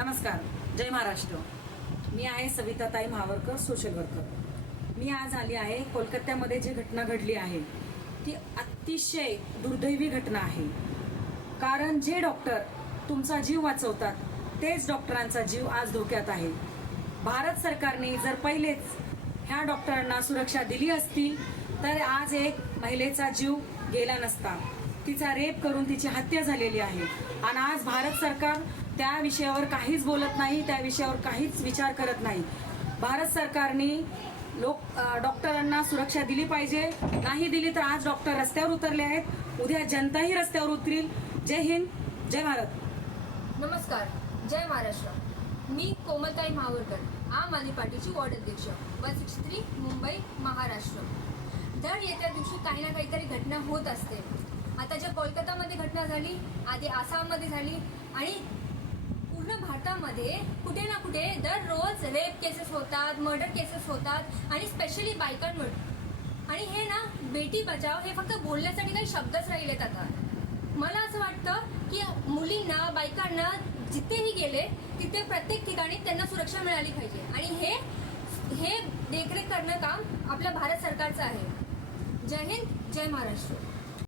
नमस्कार, जय महाराष्ट्र। मी आहे सविताताई Mahavarkar, social worker. मी आज आली आहे कोलकात्यामध्ये जी घटना घडली आहे ती अतिशय दुर्दैवी घटना आहे। कारण जे डॉक्टर तुमचा जीव वाचवतात तेच डॉक्टरांचा जीव आज धोक्यात आहे। भारत सरकारने जर पहिलेच ह्या डॉक्टरांना सुरक्षा दिली असती तर आज एक महिलेचा जीव गेला नसता। तिचा रेप करून तिची हत्या झालेली आहे आणि आज भारत सरकार त्या विषयावर काहीच बोलत नाही, त्या विषयावर काहीच विचार करत नाही। भारत सरकारने डॉक्टरांना सुरक्षा दिली पाहिजे, नाही दिली तर आज डॉक्टर रस्त्यावर उतरले आहेत, उद्या जनताही रस्त्यावर उतरील। जय हिंद, जय भारत। नमस्कार, जय महाराष्ट्र। मी कोमलताई महावरकर, आम आदमी पार्टीची वॉर्ड अध्यक्ष, 163 मुंबई, महाराष्ट्र। दर येत्या दिवशी काही ना काहीतरी घटना होत असते। आता ज्या कोलकातामध्ये घटना झाली, आधी आसाममध्ये झाली आणि पूर्ण भारतामध्ये कुठे ना कुठे दररोज रेप केसेस होतात, मर्डर केसेस होतात आणि स्पेशली बायकांवर। आणि हे ना बेटी बचाव हे फक्त बोलण्यासाठी काही शब्दच राहिलेत आता। मला असं वाटतं की मुलींना, बायकांना जिथेही गेले तिथे प्रत्येक ठिकाणी त्यांना सुरक्षा मिळाली पाहिजे आणि हे देखरेख करणं काम आपल्या भारत सरकारचं आहे। जय हिंद, जय महाराष्ट्र।